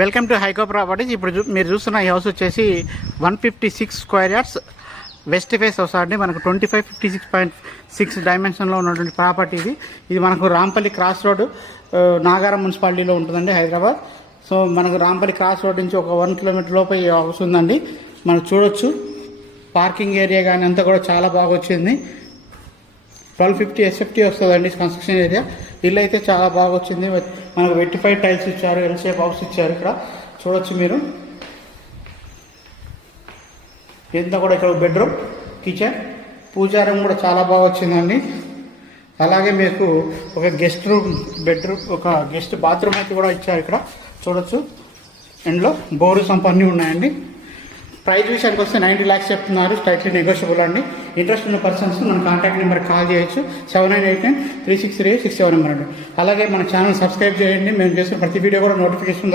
Welcome to హైకో properties. ఇప్పుడు మీరు చూస్తున్న ఈ హౌస్ వచ్చేసి 156 square yards west face house అండి. మనకు 2556.6 డైమెన్షన్లో ఉన్నటువంటి ప్రాపర్టీ ఇది మనకు రాంపల్లి క్రాస్ రోడ్ నాగారం మున్సిపాలిటీలో ఉంటుందండి, హైదరాబాద్. సో మనకు రాంపల్లి క్రాస్ రోడ్ నుంచి ఒక 1 కిలోమీటర్ లోపు ఈ హౌస్ ఉందండి. మనం చూడొచ్చు పార్కింగ్ ఏరియా కానీ అంతా కూడా చాలా బాగా వచ్చింది. 1250 SFT వస్తుందండి కన్స్ట్రక్షన్ ఏరియా. ఇల్లు అయితే చాలా బాగా వచ్చింది. మనకు వెట్టిఫైడ్ టైల్స్ ఇచ్చారు, ఎల్ షేప్ హౌస్ ఇచ్చారు. ఇక్కడ చూడొచ్చు మీరు ఎంత కూడా. ఇక్కడ బెడ్రూమ్, కిచెన్, పూజా రూమ్ కూడా చాలా బాగా వచ్చిందండి. అలాగే మీకు ఒక గెస్ట్ రూమ్, బెడ్రూమ్, ఒక గెస్ట్ బాత్రూమ్ అయితే కూడా ఇచ్చారు. ఇక్కడ చూడొచ్చు. ఇందులో బోరు సంప్ అన్నీ ఉన్నాయండి. ప్రైస్ విషయానికి వస్తే 90 lakhs చెప్తున్నారు, స్ట్రైట్లీ నెగోషియబుల్ అండి. ఇంట్రెస్ట్ ఉన్న పర్సన్స్ మన కాంటాక్ట్ నెంబర్ కాల్ చేయొచ్చు, 7989363867 నెంబర్ అండి. అలాగే మన ఛానల్ సబ్స్క్రైబ్ చేయండి. మేము చేసిన ప్రతి వీడియో కూడా నోటిఫికేషన్